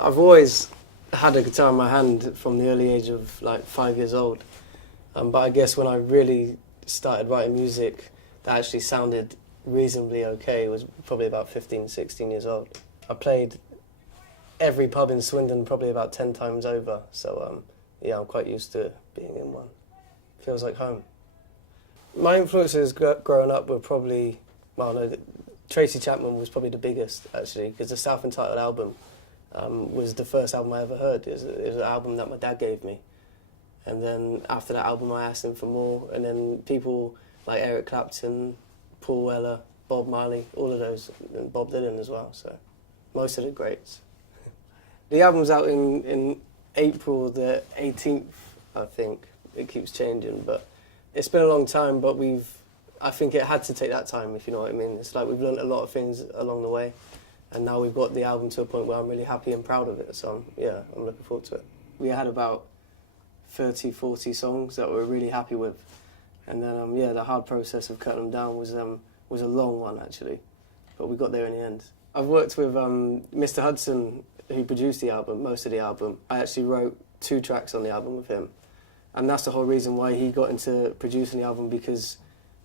I've always had a guitar in my hand from the early age of like 5 years old. But I guess when I really started writing music that actually sounded reasonably okay was probably about 15, 16 years old. I played every pub in Swindon probably about 10 times over. So yeah, I'm quite used to being in one. Feels like home. My influences growing up were probably, well, no, Tracy Chapman was probably the biggest, actually, because the self-entitled album was the first album I ever heard. It was an album that my dad gave me. And then after that album, I asked him for more. And then people like Eric Clapton, Paul Weller, Bob Marley, all of those, and Bob Dylan as well. So most of the greats. The album's out in April the 18th, I think. It keeps changing, but it's been a long time, but I think it had to take that time, if you know what I mean. It's like we've learned a lot of things along the way, and now we've got the album to a point where I'm really happy and proud of it, so yeah, I'm looking forward to it. We had about 30, 40 songs that we're really happy with, and then yeah, the hard process of cutting them down was a long one, actually, but we got there in the end. I've worked with Mr. Hudson, who produced the album, most of the album. I actually wrote 2 tracks on the album with him. And that's the whole reason why he got into producing the album, because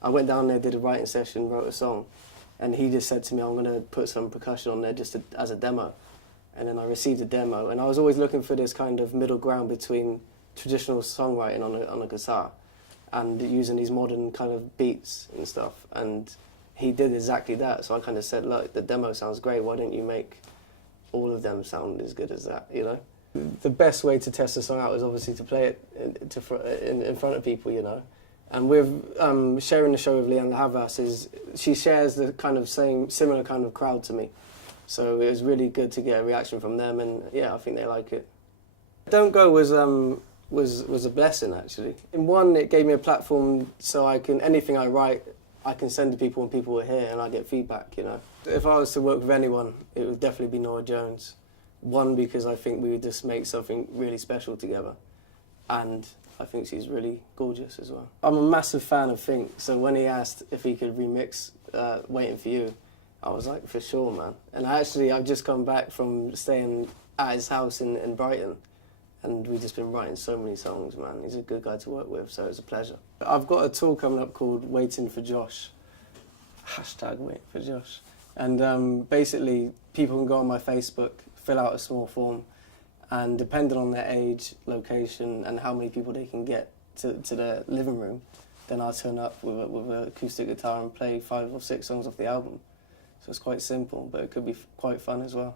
I went down there, did a writing session, wrote a song, and he just said to me, I'm going to put some percussion on there just as a demo. And then I received a demo, and I was always looking for this kind of middle ground between traditional songwriting on a guitar and using these modern kind of beats and stuff. And he did exactly that, so I kind of said, look, the demo sounds great, why don't you make all of them sound as good as that, you know? The best way to test a song out is obviously to play it in front of people, you know. And with sharing the show with Leanne Havas, she shares the kind of similar kind of crowd to me. So it was really good to get a reaction from them, and yeah, I think they like it. Don't Go was a blessing, actually. In one, it gave me a platform so anything I write, I can send to people when people are here and I get feedback, you know. If I was to work with anyone, it would definitely be Norah Jones. One, because I think we would just make something really special together. And I think she's really gorgeous as well. I'm a massive fan of Fink, so when he asked if he could remix Waiting For You, I was like, for sure, man. And I've just come back from staying at his house in Brighton, and we've just been writing so many songs, man. He's a good guy to work with, so it's a pleasure. I've got a tour coming up called Waiting for Josh. Hashtag Waiting for Josh. And basically, people can go on my Facebook, fill out a small form, and depending on their age, location, and how many people they can get to their living room, then I'll turn up with an acoustic guitar and play 5 or 6 songs off the album. So it's quite simple, but it could be quite fun as well.